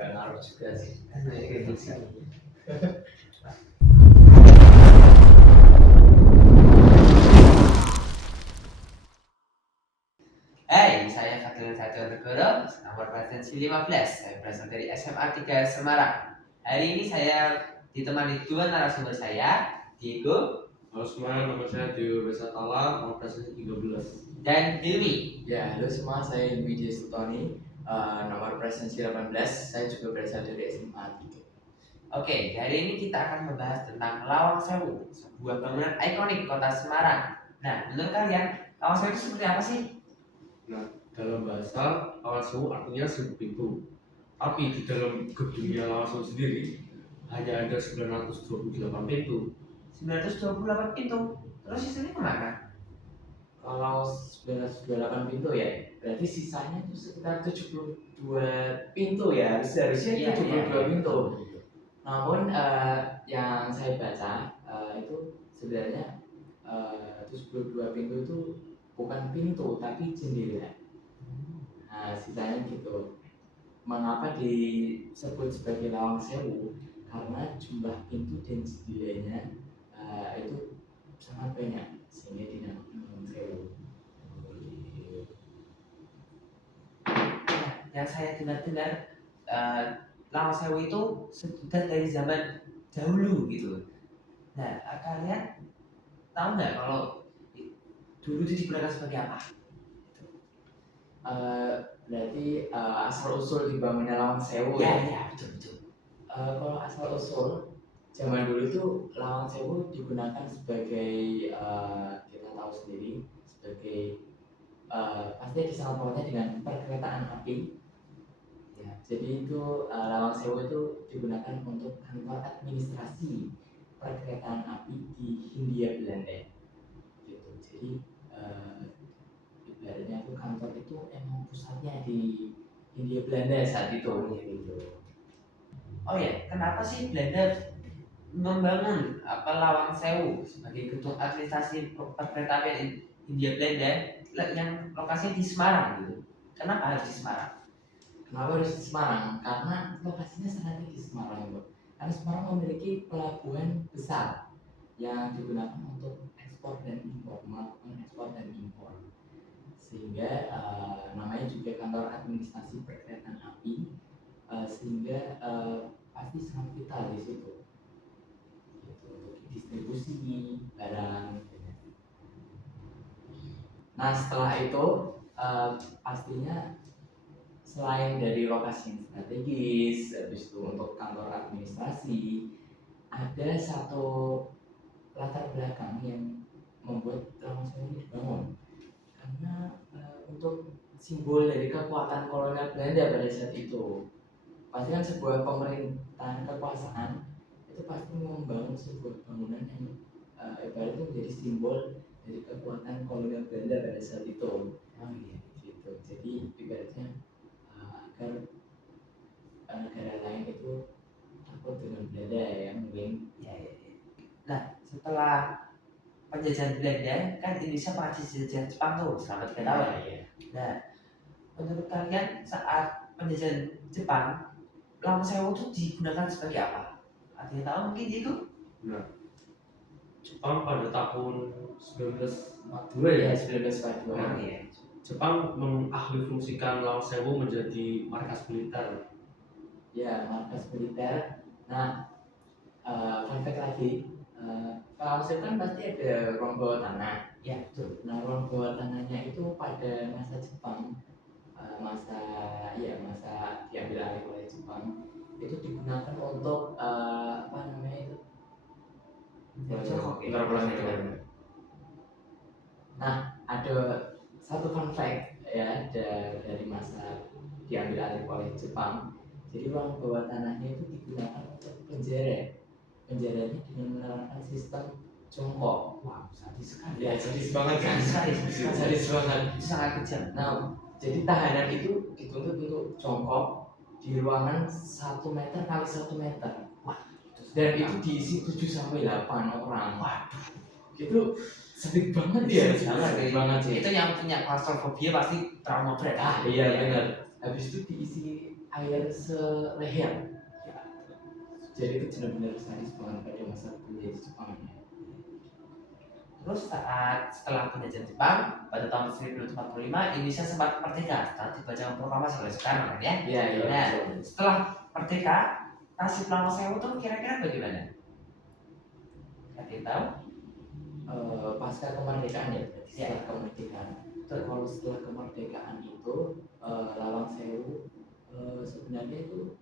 nggak ngaruh juga sih. Bisa. Hai, saya Fadil Satu Negoro, nomor presensi 15. Saya berasal dari SMA 3 Semarang. Hari ini saya ditemani dua narasumber saya, Diego Halo semua, nama saya Dio Besatala, nomor presensi 13. dan Dewi. Ya, halo semua, saya Widya Sutoni, nomor presensi 18. Saya juga berasal dari SMA 3. Oke, hari ini kita akan membahas tentang Lawang Sewu, sebuah bangunan ikonik kota Semarang. Nah, menurut kalian, Lawang Sewu itu seperti apa sih? Nah, dalam bahasa Lawang Sewu artinya 1000 pintu. Tapi di dalam gedungnya Lawang Sewu sendiri hanya ada 928 pintu. 928 pintu. Terus sisanya kemana? Kalau 928 pintu ya, berarti sisanya itu sekitar 72 pintu ya, harusnya Iya, 72 iya. pintu. Namun yang saya baca itu sebenarnya 72 pintu itu bukan pintu tapi jendela. Nah, sisanya gitu. Mengapa disebut sebagai Lawang Sewu? Karena jumlah pintu dan jendelanya itu sangat banyak sehingga dinamakan Lawang Sewu. Nah, yang saya dengar-dengar Lawang Sewu itu sudah dari zaman dahulu gitu. Nah, kalian tahu nggak kalau dulu itu digunakan sebagai apa? Berarti asal usul dibangunnya Lawang Sewu Ya, betul. Kalau asal usul zaman dulu itu Lawang Sewu digunakan sebagai kita tahu sendiri sebagai pasti disangkut pautnya dengan perkeretaan api. Ya, jadi itu Lawang Sewu itu digunakan untuk kantor administrasi perkeretaan api di Hindia Belanda. Gitu. Jadi ibaratnya itu kantor itu emang pusatnya di Hindia Belanda saat itu. Gitu. Oh ya, kenapa sih Belanda membangun Lawang Sewu sebagai gedung administrasi perkeretaapian Hindia Belanda yang lokasinya di Semarang gitu? Kenapa harus di Semarang? Kenapa harus di Semarang? Karena lokasinya strategis Semarang itu. Karena Semarang memiliki pelabuhan besar yang digunakan untuk ekspor dan impor, melakukan ekspor dan impor. Sehingga namanya juga kantor administrasi perkeretaan api, sehingga pasti sangat vital di situ. Gitu, untuk distribusi barang. Nah, setelah itu pastinya selain dari lokasi yang strategis, habis itu untuk kantor administrasi, ada satu latar belakang yang membuat Lawang Sewu ini dibangun. Karena untuk simbol dari kekuatan kolonial Belanda pada saat itu, pasti kan sebuah pemerintahan kekuasaan itu pasti membangun sebuah bangunan yang ibaratnya menjadi simbol dari kekuatan kolonial Belanda pada saat itu. Oh iya. Gitu. Jadi ibaratnya agar negara lain itu takut dengan Belanda ya mungkin. Ya. Nah, setelah penjajahan Belanda kan Indonesia pernah dijajah Jepang tuh selama 3 tahun. Ya. Nah, menurut kalian saat penjajahan Jepang, Lawang Sewu itu digunakan sebagai apa? Ada yang tahu mungkin itu? Nah, Jepang pada tahun 1942 ya. 1942. Oh iya. Jepang mengahlifungsikan Lawang Sewu menjadi markas militer. Ya, markas militer. Nah, fun fact lagi, Lawang Sewu kan pasti ada ruang bawah tanah. Ya, betul. Nah, ruang bawah tanahnya itu pada masa Jepang, masa diambil alih oleh Jepang, itu digunakan untuk apa namanya itu? Nah, ada satu fun fact ya dari masa diambil alih oleh Jepang. Jadi ruang bawah tanahnya itu digunakan untuk penjara. Penjaranya dengan menerapkan sistem jongkok. Wah, sadis sekali. Ya, sadis banget kan? Sadis banget. Itu sangat kejam. Nah, jadi tahanan itu dituntut untuk jongkok di ruangan 1 meter kali 1 meter. Wah, dan itu diisi 7 sampai 8 orang. Waduh, Itu sedih banget ya. Sedih banget sih. Itu yang punya klaustrofobia pasti trauma berat. Iya benar. Habis itu diisi air seleher. Ya. Jadi itu benar-benar sadis banget pada masa penjajah Jepang. Terus setelah penjajahan Jepang pada tahun 1945 Indonesia sempat merdeka setelah dibacakan proklamasi oleh Soekarno kan ya. Iya, iya. Nah, betul. setelah merdeka nasib Lawang Sewu tuh kira-kira bagaimana? Ada yang tahu? Pasca kemerdekaan ya, berarti Ya. setelah kemerdekaan. Kalau setelah kemerdekaan itu Lawang Sewu sebenarnya itu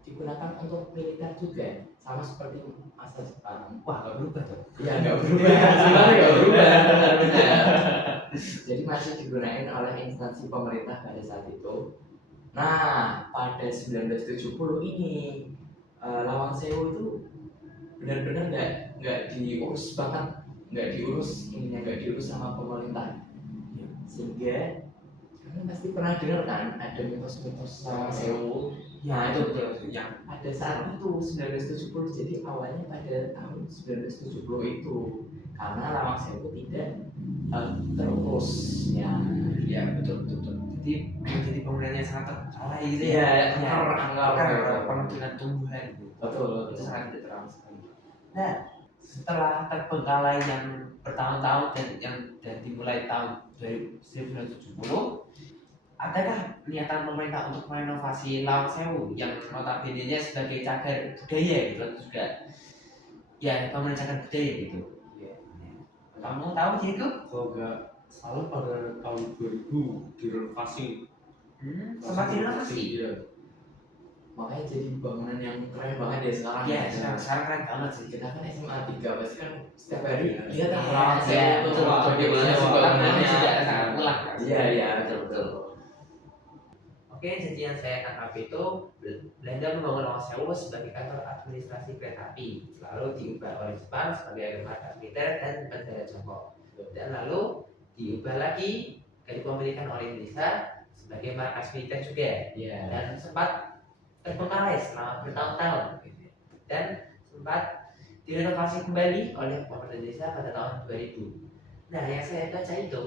digunakan untuk militer juga, sama seperti masa Jepang. Wah, gak berubah tuh. Iya, nggak berubah. Sebenarnya nggak berubah, benar-benar. Jadi masih digunakan oleh instansi pemerintah pada saat itu. Nah, pada 1970 ini Lawang Sewu itu benar-benar nggak diurus banget, nggak diurus sama pemerintah. Sehingga kalian pasti pernah dengar kan ada mitos-mitos Lawang Sewu. Ya, itu betul yang Pada saat itu 1970, jadi awalnya pada tahun 1970 itu karena Lawang Sewu tidak terurus ya. ya betul. Jadi pembangunannya sangat teralai gitu Iya, ya. angker. Penuh dengan tumbuhan gitu. Betul. Itu sangat tidak terawat sekali. Nah, setelah terbengkalai yang bertahun-tahun dan dimulai tahun 1970, adakah niatan pemerintah untuk merenovasi Lawang Sewu yang notabene-nya sebagai cagar budaya gitu atau juga ya pemerintah cagar budaya gitu? Kamu tahu Diego? Kalau nggak salah pada tahun 2000 direnovasi. Sempat direnovasi. Iya. Makanya jadi bangunan yang keren banget ya sekarang. Ya, sekarang keren banget sih. Kita kan SMA 3 pasti kan setiap hari Iya. lihat Iya, Lawang Sewu iya, itu betul, bagaimana sih betul. bangunannya. Juga sangat mulah. Iya, betul. Oke, jadi yang saya tangkap itu Belanda membangun Lawang Sewu sebagai kantor administrasi kereta api, lalu diubah oleh Jepang sebagai markas militer dan bandara Jongkok, dan lalu diubah lagi dipemilikan oleh Indonesia sebagai markas militer juga, Iya. dan sempat terbengkalai selama bertahun-tahun, dan sempat direnovasi kembali oleh pemerintah Indonesia pada tahun 2000. Nah, yang saya baca itu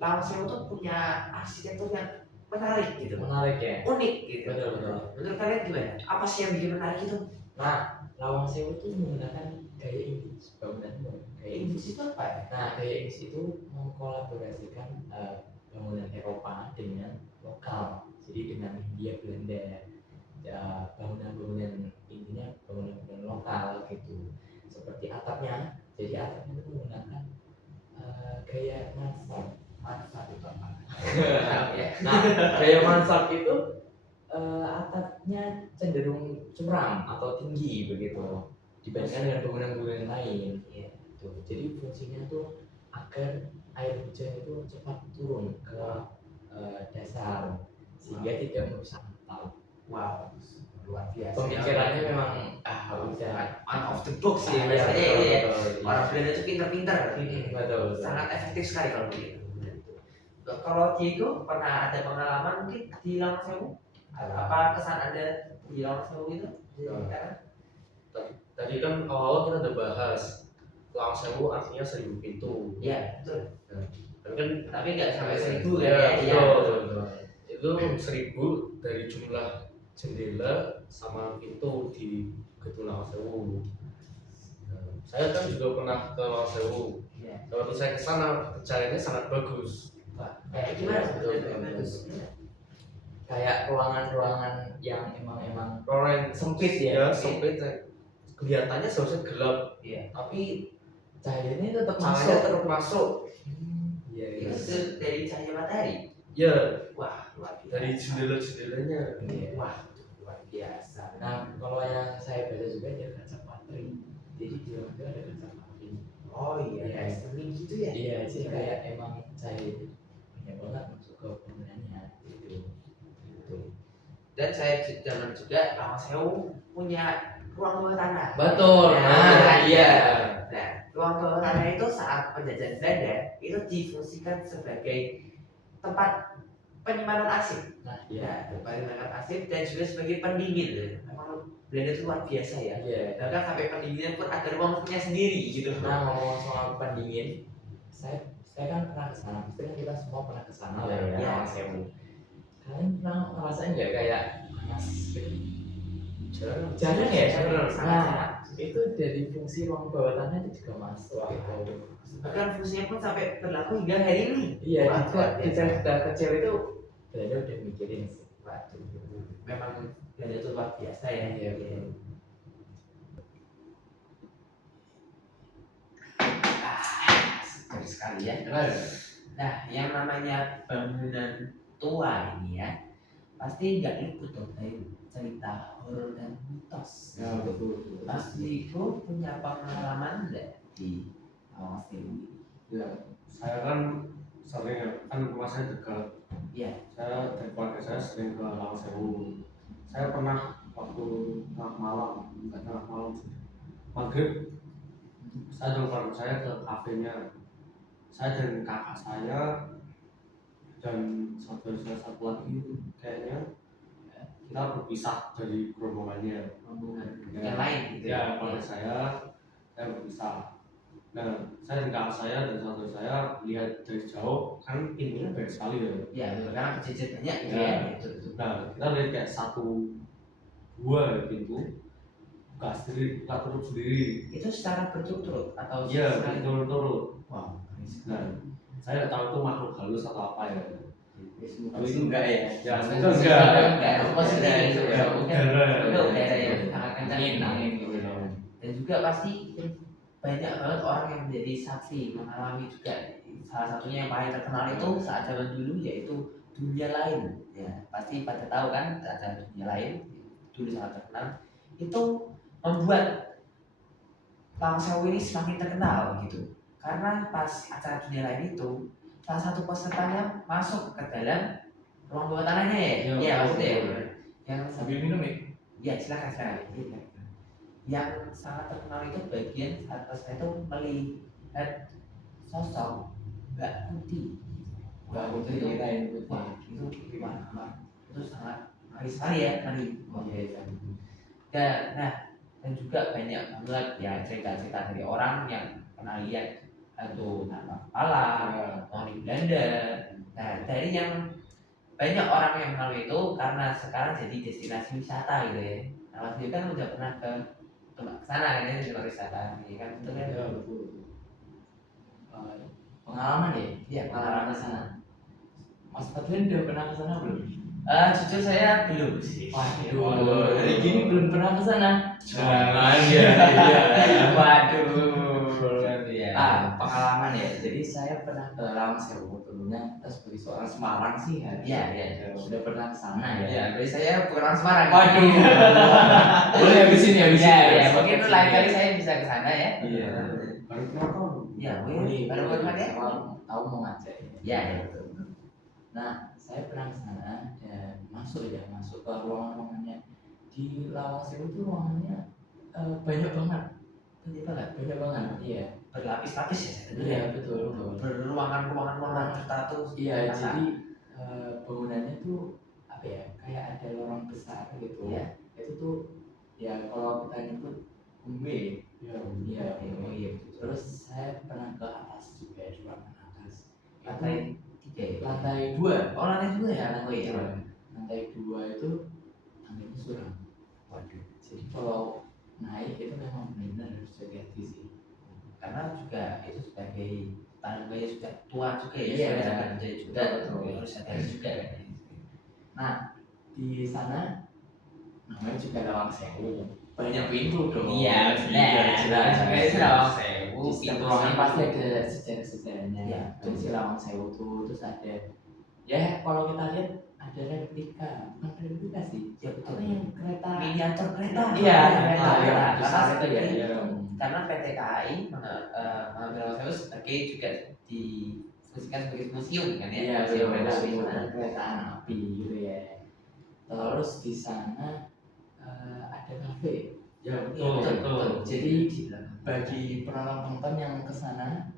Lawang Sewu itu punya arsitektur yang menarik gitu, Menarik ya. unik gitu. Betul. Menurut kalian gimana? Apa sih yang bikin menarik itu? Nah, Lawang Sewu itu menggunakan gaya Inggris, bangunannya gaya Inggris. Inggris itu apa ya? Nah, gaya Inggris itu mengkolaborasikan bangunan Eropa dengan lokal. Jadi dengan Hindia Belanda, ya, bangunan-bangunan intinya bangunan-bangunan lokal gitu. Seperti atapnya, jadi atapnya itu menggunakan gaya mansard. Mansard itu apa? Ya. Nah, gaya mansard itu atapnya cenderung curam atau tinggi begitu dibandingkan dengan bangunan-bangunan lain. Iya. Tuh, jadi fungsinya tuh agar air hujan itu cepat turun ke dasar sehingga tidak merusak atap. Wow, luar biasa. Pemikirannya memang udah out of the box sih. Iya, Biasanya betul, ya. betul. Orang Belanda itu pinter-pinter. Betul. Sangat efektif sekali kalau begitu. Kalau Diego pernah ada pengalaman mungkin di Lawang Sewu? Apa kesan Anda di Lawang Sewu itu? Tadi kan awal kita udah bahas Lawang Sewu artinya 1000 pintu. Iya, betul. Tapi kan Tapi nggak sampai 1000 kan ya, ya? Iya. betul. Itu 1000 dari jumlah jendela sama pintu di Gedung Lawang Sewu. Saya kan juga pernah ke Lawang Sewu. Iya. Waktu saya ke sana pencahayaannya sangat bagus. Wah, kayak gimana sebetulnya? Kayak ruangan-ruangan yang emang Ruangan sempit ya. sempit. Kelihatannya seharusnya gelap, Iya. tapi Cahayanya tetap cahaya masuk. tetap masuk. Iya, iya. Itu dari cahaya matahari. Ya, Wah, luar biasa. dari jendela-jendelanya. Iya. Wah, luar biasa. Nah, kalau yang saya baca juga ada kaca patri. Jadi di dalam itu ada kaca patri. Oh iya, Iya. kayak streaming gitu ya? Iya, jadi kayak emang cahaya itu banyak banget masuk ke bangunannya gitu. Dan saya jangan juga Lawang Sewu punya ruang bawah tanah. Betul. Nah, iya. Nah, ruang bawah tanah itu saat penjajahan Belanda itu difungsikan sebagai tempat penyimpanan arsip. Nah, Ya, iya. tempat penyimpanan arsip dan juga sebagai pendingin. Memang Belanda itu luar biasa ya. Iya. Bahkan sampai pendinginnya pun ada ruangnya sendiri gitu. Nah, ngomong soal pendingin, saya kan pernah ke sana. Pasti kan kita semua pernah ke sana lah ya, Iya. Lawang Sewu. Kalian pernah ngerasain nggak kayak panas gitu? Jarang. Jarang ya? Jarang, sangat jarang. Itu dari fungsi ruang bawah tanah itu juga masuk gitu. Bahkan fungsinya pun sampai berlaku hingga hari ini. Iya, Wah, kita luar biasa. kita kecil itu Belanda udah mikirin sih. Waduh, memang Belanda itu luar biasa ya. Iya, betul. Segar sekali ya. Nah, yang namanya bangunan tua ini ya, pasti nggak luput dong dari cerita horor dan mitos. Ya, betul. Mas Diko punya pengalaman nggak di Lawang Sewu? Ya, saya kan sering ya, kan rumah saya dekat. Iya. Saya dan keluarga saya sering ke Lawang Sewu. Saya pernah waktu tengah malam, bukan tengah malam sih, maghrib, saya dan keluarga saya ke kafenya. Saya dan kakak saya dan saudara saya satu lagi kayaknya kita berpisah dari rombongannya. Rombongan Ya. yang lain gitu Ya, keluarga saya berpisah. Nah, saya dan kakak saya dan saudara saya lihat dari jauh, kan pintunya banyak sekali ya. Ya, betul, karena kejadian banyak gitu Ya. ya. Betul, betul. Nah, kita lihat kayak dua pintu, buka sendiri, kita tutup sendiri. Itu secara berturut-turut atau Iya, sekali? turut-turut. Wow, keren sekali. Nah, saya nggak tahu itu makhluk halus atau apa ya. Tapi itu enggak ya? Ya, Itu itu enggak, positif Enggak, itu itu ya. udara. Itu udara yang sangat kencang. Angin gitu. Dan juga pasti banyak banget orang yang menjadi saksi mengalami juga. Salah satunya yang paling terkenal itu saat zaman dulu yaitu dunia lain. Ya, pasti pada tahu kan ada dunia lain dulu sangat terkenal. Itu membuat Lawang Sewu ini semakin terkenal gitu. Karena pas acara dunia lain itu salah satu pesertanya masuk ke dalam ruang bawah tanahnya ya. Iya, Iya, maksudnya ya. betul. Yang Sambil minum ya? ya silakan silakan. Iya. Yang sangat terkenal itu bagian saat saya itu melihat sosok Mbak Kuti. Mbak Kuti itu kirain Kuti. wah itu itu sangat ngeri sekali ya ngeri. Wah, Iya. dan juga banyak banget ya cerita-cerita dari orang yang pernah lihat hantu tanpa kepala, orang di Belanda. Nah, dari yang banyak orang yang mengalami itu karena sekarang jadi destinasi wisata gitu ya. Nah, Mas Dio kan udah pernah ke sana kan ya, di tempat wisata ya kan, betul kan? Ya, betul. Pengalaman ya? Iya, Pengalaman ke sana. Mas Fadlin udah pernah ke sana belum? Jujur saya belum sih. Waduh, hari gini belum pernah ke sana. Jangan ya. Iya. Waduh, ya. Pengalaman ya. Jadi saya pernah ke Lawang Sewu dulunya. Kita sebagai seorang Semarang sih ya. Iya. Sudah pernah ke sana ya. Ya, dari saya bukan orang Semarang. Waduh. Boleh habisin ya, habisin. Ya, mungkin lain kali saya bisa ke sana ya. Iya. Baru kenal tahun. Ya, mungkin baru pernah ya. Tahu mau ngajak Ya, betul. Nah, saya pernah ke sana dan masuk ke ruangan-ruangannya. Di Lawang Sewu itu ruangannya banyak banget. Banyak banget. Iya. Berlapis-lapis ya. Iya, betul. Berruangan-ruangan tertutup. Iya, jadi bangunannya tuh apa ya? Kayak ada lorong besar gitu. Iya. Itu tuh ya kalau kita nyebut umbe. Ya, Iya. Oh iya. Terus saya pernah ke atas juga, di ruangan atas. Lantai 3 ya. Lantai 2. Oh, lantai 2 ya. Lantai 2. Lantai 2 itu tangganya suram. Waduh. Jadi kalau naik itu memang benar harus hati-hati sih. Karena juga itu sebagai tangganya sudah tua juga ya. Iya, Sudah jadi juga betul. harus hati-hati juga kan. Nah, di sana namanya juga Lawang Sewu. Banyak pintu dong. Iya, jelas. Itu Lawang Sewu. Di setiap ruangan pasti ada sejarah-sejarahnya. Iya. Jadi si Lawang Sewu tuh terus ada. Ya kalau kita lihat ada replika, bukan replika sih. Ya betul. Apa yang kereta? Miniatur kereta. Iya, kereta. kereta. Karena Besar itu ya. seperti Iya. karena PT KAI mengambil Lawang Sewu sebagai juga difungsikan sebagai museum kan ya. Iya, Museum kereta api. kereta api gitu ya. Terus di sana ada kafe. Ya, Iya, betul. Jadi bagi penonton yang ke sana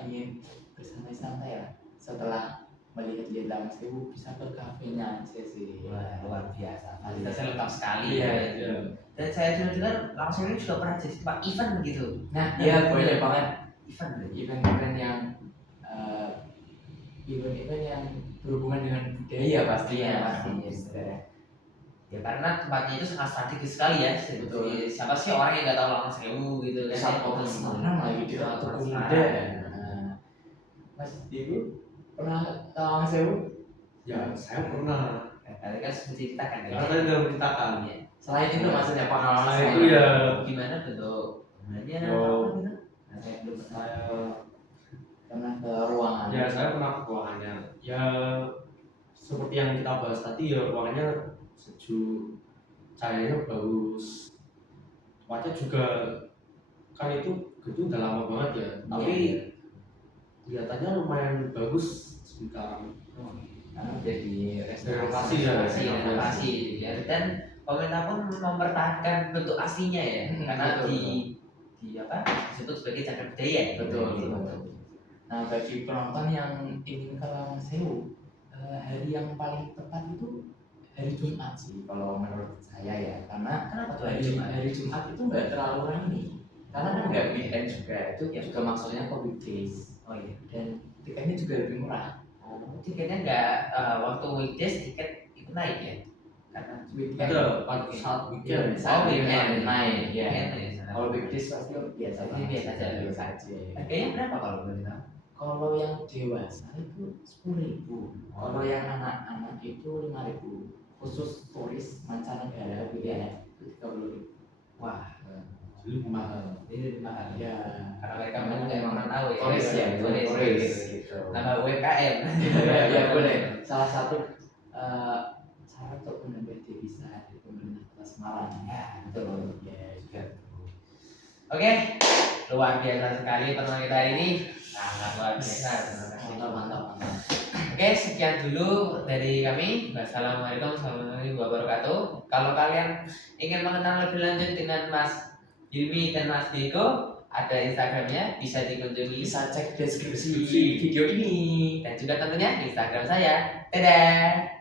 ingin bersantai-santai ya setelah melihat Lawang Sewu bisa ke kafenya aja sih. Wah, luar biasa. Fasilitasnya lengkap sekali. Iya, ya. iya. Dan saya dengar Lawang Sewu ini juga pernah jadi tempat event gitu. Nah, iya banyak banget Event. event-event yang event-event yang berhubungan dengan budaya pastinya. Iya, pasti. Saudara. Ya karena tempatnya itu sangat strategis sekali ya. Betul. Jadi, siapa sih orang yang nggak tahu Lawang Sewu gitu kan? Pusat kota Semarang lagi di Pusat Tugu kota Muda. Semarang. Nah, Mas Diego pernah ke Lawang Sewu? Ya saya pernah. Tadi kan sudah ceritakan ya. Karena saya udah menceritakan. Iya. Selain itu maksudnya pengalaman Selain saya itu ya Gimana bentuk bangunannya? Yo. Apa gitu? Nah, saya belum pernah saya pernah ke ruangan. ya saya pernah ke ruangannya. Ya seperti yang kita bahas tadi ya ruangannya sejuk, cahayanya bagus, tempatnya juga kan itu gedung udah lama banget ya. Tapi kelihatannya lumayan bagus sekarang. Karena jadi Renovasi ya, Renovasi ya. Dan pemerintah pun mempertahankan bentuk aslinya ya, karena betul, di apa disebut sebagai cagar budaya. Betul, betul. Nah, bagi penonton yang ingin ke Lawang Sewu, hari yang paling tepat itu hari Jumat sih, kalau menurut saya ya, karena Kenapa tuh hari Jumat? hari Jumat itu nggak terlalu ramai, karena kan nggak weekend juga, itu Ya. juga maksudnya ke weekdays, Oh iya. dan tiketnya juga lebih murah. Tiketnya nggak waktu weekdays tiket itu naik ya? Karena Weekend, Ada pada saat weekend. saat weekend. weekend naik, ya. weekend ya sana. Kalau weekdays pasti biasa Pasti banget. biasa aja. Biasa aja. Harganya berapa kalau boleh tahu? Kalau yang dewasa itu 10.000, kalau yang anak-anak itu 5.000. Khusus turis mancanegara pilihan itu 30.000. Wah, Jadi mahal. ini lebih mahal. Ya, Karena mereka memang nggak emang tahu ya. turis ya, turis. gitu. Tambah UMKM. Ya boleh. Salah satu cara untuk menambah devisa dari pemerintah Kota Semarang. Ya, betul. Ya, juga. Oke, luar biasa sekali pertemuan kita hari ini. Sangat luar biasa. Terima kasih. Mantap, mantap, mantap. Oke, sekian dulu dari kami. Wassalamualaikum warahmatullahi wabarakatuh. Kalau kalian ingin mengenal lebih lanjut dengan Mas Hilmi dan Mas Diego, ada Instagramnya, bisa dikunjungi. Bisa cek deskripsi Deskripsi. video ini. Dan juga tentunya Instagram saya. Dadah.